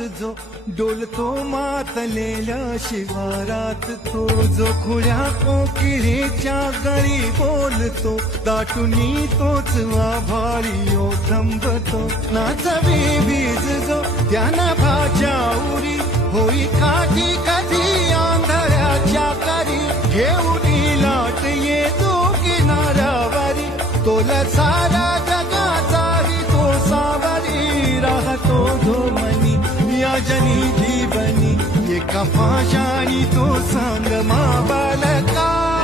जो डोलतो मातलेल्या शिवारात, तो जो खुळ्या कोकिळेच्या गळी बोलतो, दाटुनी तोच आभाळी थंबतो. नाचवी वीज जो त्याना भाच्या उरी, होई काठी कधी आंधळ्याच्या करी, घेऊनी लाट येतो किनाऱ्यावरी, तोला सारा जगाचाही तो सावरी, राहतो धोमनी या जनी जीवनी, एका पाशाणी तो सांग मा बालका.